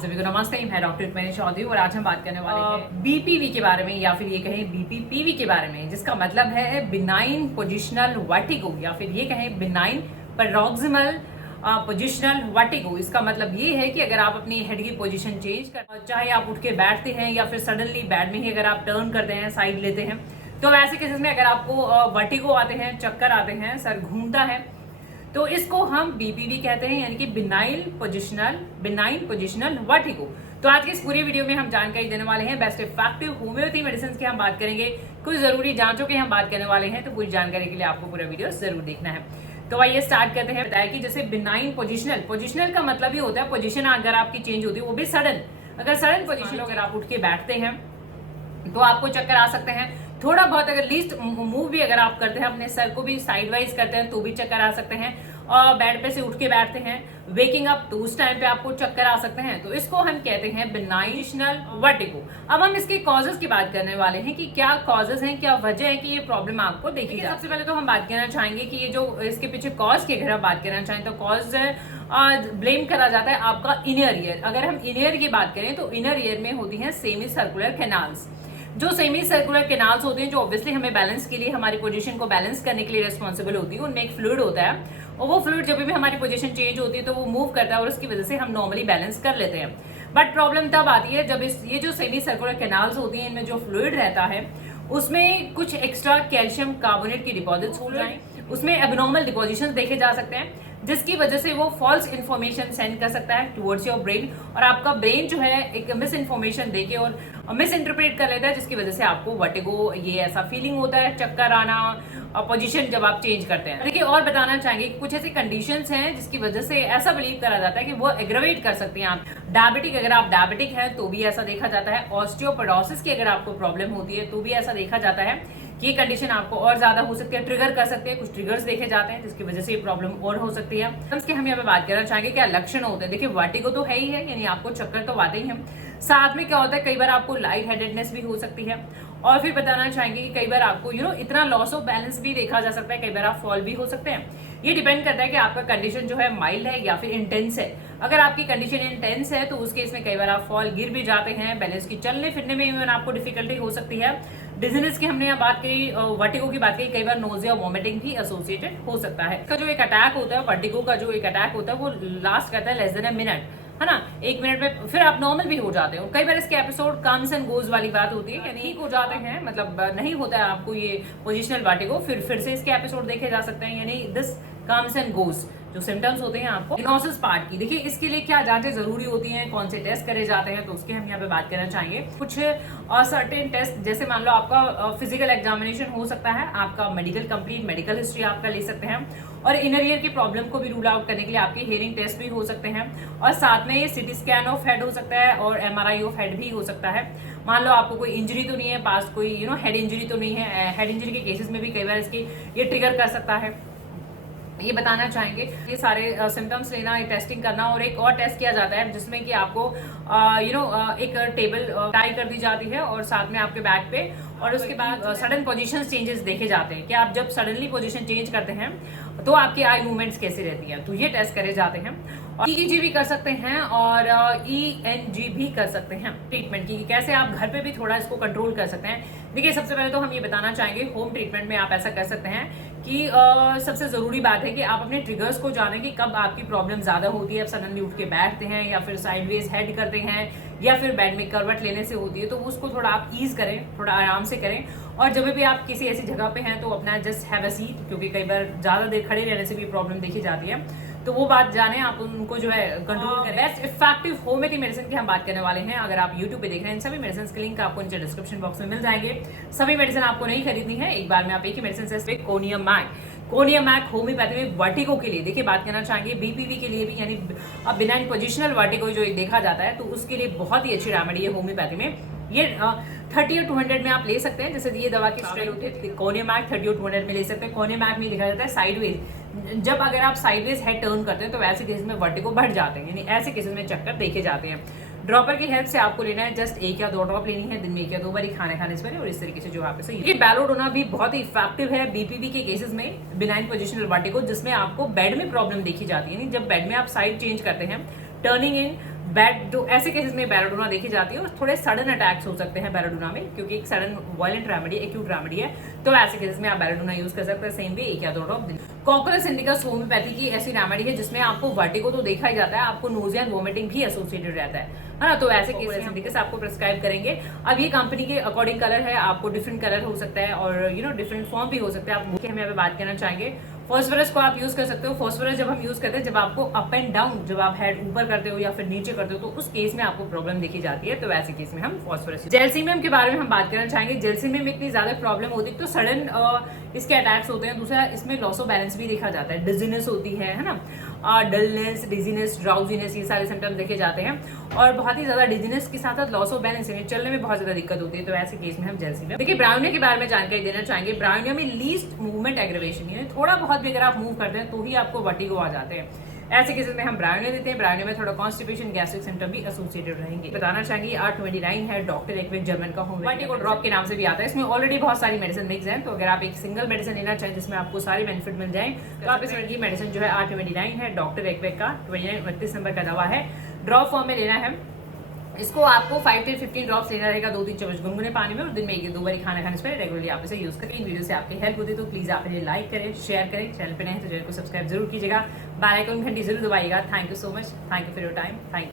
सभी को नमस्ते, मैं डॉक्टर मैंने चौधरी और आज हम बात करने वाले हैं बीपीवी के बारे में या फिर ये कहें बीपीपीवी के बारे में, जिसका मतलब है बिनाइन पोजिशनल वर्टिगो या फिर ये कहें बिनाइन पैरोक्सिमल पोजिशनल वर्टिगो। इसका मतलब ये है कि अगर आप अपनी हेड की पोजीशन चेंज कर, चाहे आप उठ के बैठते हैं या फिर सडनली बेड में ही अगर आप टर्न करते हैं, साइड लेते हैं, तो वैसे केसेस में अगर आपको वर्टिगो आते हैं, चक्कर आते हैं, सर घूमता है, तो इसको हम बीपीवी कहते हैं, यानी कि बिनाइन पोजिशनल वर्टिगो। तो आज की इस पूरी वीडियो में हम जानकारी देने वाले हैं बेस्ट इफेक्टिव होम्योपैथी मेडिसिन की हम बात करेंगे, कुछ जरूरी जांचों की हम बात करने वाले हैं। तो पूरी जानकारी के लिए आपको पूरा वीडियो जरूर देखना है। तो आइए स्टार्ट करते हैं। बताया कि जैसे बिनाइन पोजिशनल का मतलब ये होता है पोजिशन अगर आपकी चेंज होती है, वो भी सडन, अगर सडन पोजिशन अगर आप उठ के बैठते हैं तो आपको चक्कर आ सकते हैं। थोड़ा बहुत अगर लीस्ट मूव भी अगर आप करते हैं, अपने सर को भी साइड वाइज करते हैं, तो भी चक्कर आ सकते हैं। और बेड पे से उठ के बैठते हैं, वेकिंग अप, तो उस टाइम पे आपको चक्कर आ सकते हैं। तो इसको हम कहते हैं बिनाइन वर्टिगो। अब हम इसके कॉजेज की बात करने वाले हैं कि क्या कॉजेज हैं, क्या वजह है कि ये प्रॉब्लम आपको देखी जाए। सबसे पहले तो हम बात करना चाहेंगे कि ये जो इसके पीछे कॉज की अगर हम बात करना चाहें तो कॉज ब्लेम करा जाता है आपका इनर ईयर। अगर हम इनर की बात करें तो इनर ईयर में होती है सेमी सर्कुलर कैनाल्स। जो सेमी सर्कुलर कैनाल्स होती हैं, जो ऑब्वियसली हमें बैलेंस के लिए, हमारी पोजीशन को बैलेंस करने के लिए रिस्पॉन्सिबल होती है, उनमें एक फ्लूइड होता है और वो फ्लूइड जब भी हमारी पोजीशन चेंज होती है तो वो मूव करता है और उसकी वजह से हम नॉर्मली बैलेंस कर लेते हैं। बट प्रॉब्लम तब आती है जब ये जो सेमी सर्कुलर कैनाल्स होती हैं, इनमें जो फ्लूइड रहता है उसमें कुछ एक्स्ट्रा कैल्शियम कार्बोनेट की डिपॉजिट्स हो जाएं, उसमें एबनॉर्मल डिपोजिशन देखे जा सकते हैं, जिसकी वजह से वो फॉल्स इन्फॉर्मेशन सेंड कर सकता है टुवर्ड्स योर ब्रेन, और आपका ब्रेन जो है एक मिस इन्फॉर्मेशन देके और मिस इंटरप्रेट कर लेता है, जिसकी वजह से आपको वर्टिगो, ये ऐसा फीलिंग होता है, चक्कर आना, पोजीशन जब आप चेंज करते हैं। देखिए और बताना चाहेंगे कि कुछ ऐसी कंडीशंस हैं जिसकी वजह से ऐसा बिलीव करा जाता है कि वो एग्रेवेट कर सकती हैं आप। डायबिटिक, अगर आप डायबिटिक हैं तो भी ऐसा देखा जाता है। ऑस्टियोपोरोसिस की अगर आपको प्रॉब्लम होती है तो भी ऐसा देखा जाता है कि ये कंडीशन आपको और ज्यादा हो सकती है, ट्रिगर कर सकते हैं। कुछ ट्रिगर्स देखे जाते हैं जिसकी वजह से ये प्रॉब्लम और हो सकती है। इसके हम यहाँ पे बात करना चाहेंगे क्या लक्षण होते हैं। देखिए वर्टिगो तो है ही है, यानी आपको चक्कर तो आते ही हैं, साथ में क्या होता है कई बार आपको लाइट हेडेडनेस भी हो सकती है। और फिर बताना चाहेंगे कि कई बार आपको इतना लॉस ऑफ बैलेंस भी देखा जा सकता है, कई बार आप फॉल भी हो सकते हैं। ये डिपेंड करता है कि आपका कंडीशन जो है माइल्ड है या फिर इंटेंस है। अगर आपकी कंडीशन इंटेंस है तो उस केस में कई बार आप फॉल, गिर भी जाते हैं, बैलेंस की चलने फिरने में इवन आपको डिफिकल्टी हो सकती है। डिजीनेस की हमने यहाँ बात करी, वर्टिगो की बात करी, कई बार नोजिया, वॉमिटिंग भी एसोसिएटेड हो सकता है। इसका जो एक अटैक होता है, वर्टिगो का जो एक अटैक होता है, वो लास्ट करता है लेस देन अ मिनट, है ना, 1 मिनट में फिर आप नॉर्मल भी हो जाते हो। कई बार इसके एपिसोड कम्स एंड गोज वाली बात होती है, यानी ठीक हो जाते हैं, मतलब नहीं होता है आपको ये पोजिशनल वर्टिगो, फिर से इसके एपिसोड देखे जा सकते हैं, यानी दिस कम्स एंड गोज जो सिम्टम्स होते हैं आपको। डायग्नोसिस पार्ट की देखिए, इसके लिए क्या जांचें जरूरी होती हैं, कौन से टेस्ट करे जाते हैं, तो उसके हम यहाँ पे बात करना चाहेंगे। कुछ सर्टेन टेस्ट, जैसे मान लो आपका फिजिकल एग्जामिनेशन हो सकता है, आपका मेडिकल कंप्लीट मेडिकल हिस्ट्री आपका ले सकते हैं, और इनर ईयर की प्रॉब्लम को भी रूल आउट करने के लिए आपके हियरिंग टेस्ट भी हो सकते हैं, और साथ में सिटी स्कैन ऑफ हेड हो सकता है और MRI ऑफ हेड भी हो सकता है। मान लो आपको कोई इंजरी तो नहीं है, पास कोई हेड इंजरी तो नहीं है, हेड इंजरी के केसेस में भी कई बार इसकी ये ट्रिगर कर सकता है, ये बताना चाहेंगे। ये सारे सिम्टम्स लेना, ये टेस्टिंग करना, और एक और टेस्ट किया जाता है जिसमें कि आपको एक टेबल टाई कर दी जाती है और साथ में आपके बैक पे, और उसके बाद सडन पोजीशन चेंजेस देखे जाते हैं कि आप जब सडनली पोजीशन चेंज करते हैं तो आपकी आई मूवमेंट्स कैसी रहती है, तो ये टेस्ट करे जाते हैं। और EEG भी कर सकते हैं और ENG भी कर सकते हैं। ट्रीटमेंट की कैसे आप घर पे भी थोड़ा इसको कंट्रोल कर सकते हैं। देखिए सबसे पहले तो हम ये बताना चाहेंगे, होम ट्रीटमेंट में आप ऐसा कर सकते हैं कि सबसे जरूरी बात है कि आप अपने ट्रिगर्स को जानें कि कब आपकी प्रॉब्लम ज्यादा होती है। आप सडनली उठ के बैठते हैं या फिर साइडवेज हेड करते हैं या फिर बेड में करवट लेने से होती है, तो उसको थोड़ा आप ईज करें, थोड़ा आराम से करें। और जब भी आप किसी ऐसी जगह पे हैं तो अपना जस्ट हैव अ सीट, क्योंकि कई बार ज्यादा देर खड़े रहने से भी प्रॉब्लम देखी जाती है, तो वो बात जाने, आप उनको जो है कंट्रोल करें। बेस्ट इफेक्टिव होम्योपैथी मेडिसिन की हम बात करने वाले हैं। अगर आप YouTube पे देख रहे हैं, इन सभी मेडिसिन के लिंक आपको नीचे डिस्क्रिप्शन बॉक्स में मिल जाएंगे। सभी मेडिसिन आपको नहीं खरीदनी है, एक बार में आप एक ही मेडिसिन से कोनियम मैक होम्योपैथी में वर्टिगो के लिए देखिए बात करना चाहेंगे, बीपीवी के लिए भी, यानी बिनाइन पोजिशनल वर्टिगो जो देखा जाता है, तो उसके लिए बहुत ही अच्छी रेमेडी है होम्योपैथी में। ये 30 और 200 में आप ले सकते हैं। जैसे ये दवा की स्ट्रेल होती है कोनियमैक, 30 और 200 में ले सकते हैं। कोनियमैक में देखा जाता है साइडवेज, जब अगर आप साइडवेज हेड टर्न करते हैं तो ऐसे केसेस में वर्टिगो बढ़ जाते हैं, यानी ऐसे केसेस में चक्कर देखे जाते हैं। ड्रॉपर की हेल्प से आपको लेना है, जस्ट 1 या 2 ड्रॉप लेनी है दिन में 1 या 2 बार खाने से पहले, और इस तरीके से जो आपसे ये बैलोडोना भी बहुत ही इफेक्टिव है बीपीवी के केसेस में, बिनाइन पोजिशनल वर्टिगो, जिसमें आपको बेड में प्रॉब्लम देखी जाती है। जब बेड में आप साइड चेंज करते हैं, टर्निंग इन तो ऐसे केसेस में बेलाडोना देखी जाती है और थोड़े सडन अटैक्स हो सकते हैं बेलाडोना में, क्योंकि एक sudden violent remedy, acute remedy है, तो ऐसे केसेस में आप बेलाडोना यूज कर सकते हैं। सेम वे 1 या 2 ड्रॉप दिन। कॉकरस इंडिकस होम्योपैथी की ऐसी रेमेडी है जिसमें आपको वर्टिगो तो देखा ही जाता है, आपको नोजिया एंड वोमिटिंग भी एसोसिएटेड रहता है ना, तो ऐसे केसेस इंडिकस आपको प्रिस्क्राइब करेंगे। अब ये कंपनी के अकॉर्डिंग कलर है, आपको डिफरेंट कलर हो सकता है और डिफरेंट फॉर्म भी हो सकता है। आप हम यहाँ पे बात करना चाहेंगे फॉस्फोरस को आप यूज कर सकते हो। फॉस्फोरस जब हम यूज करते हैं, जब आपको अप एंड डाउन, जब आप हेड ऊपर करते हो या फिर नीचे करते हो, तो उस केस में आपको प्रॉब्लम देखी जाती है, तो ऐसे केस में हम फॉस्फोरस। जेलसीमियम के बारे में हम बात करना चाहेंगे। जेलसीमियम में इतनी ज्यादा प्रॉब्लम होती है तो सडन इसके अटैक्स होते हैं। दूसरा, इसमें लॉस ऑफ बैलेंस भी देखा जाता है, डिजीनेस होती है ना, डलनेस, डिजीनेस, ड्राउजीनेस, ये सारे सिम्टम्स देखे जाते हैं और बहुत ही ज्यादा डिजीनेस के साथ साथ लॉस ऑफ बैलेंस, चलने में बहुत ज्यादा दिक्कत होती है, तो ऐसे केस में हम जेलसीमियम। देखिए ब्रायोनिया के बारे में जानकारी देना चाहेंगे। ब्रायोनिया में लीस्ट मूवमेंट एग्रेवेशन, यानी थोड़ा बहुत भी अगर आप मूव करते हैं तो ही आपको वर्टिगो आ जाते हैं। ऐसे केसेस में हम ब्रायोनिया देते हैं। ब्रायोनिया में थोड़ा कॉन्स्टिपेशन, गैस्ट्रिक सिम्टम भी एसोसिएटेड रहेंगे। बताना चाहेंगे R29 है, डॉक्टर एक्विक जर्मन का होम वर्टिगो ड्रॉप के नाम से भी आता है। इसमें ऑलरेडी बहुत सारी मेडिसिन मिक्स हैं, तो अगर आप एक सिंगल मेडिसिन लेना चाहें जिसमें आपको सारे बेनिफिट मिल जाए, तो आप इसमें मेडिसिन जो है R29 है, डॉक्टर एक्विक का 29 नंबर का दवा है, ड्रॉप फॉर्म में लेना है। इसको आपको 5 से 15 ड्रॉप्स लेना रहेगा 2-3 चम्मच गुनगुने पानी में, और दिन में 1 या 2 बार खाना खाने से रेगुलरली आप इसे यूज करें। इन वीडियो से आपकी हेल्प होती है तो प्लीज आप इन्हें लाइक करें, शेयर करें। चैनल पे नए हैं तो चैनल को सब्सक्राइब जरूर कीजिएगा, बेल आइकन घंटी जरूर दबाइएगा। Thank you so much, thank you for your time, thank you.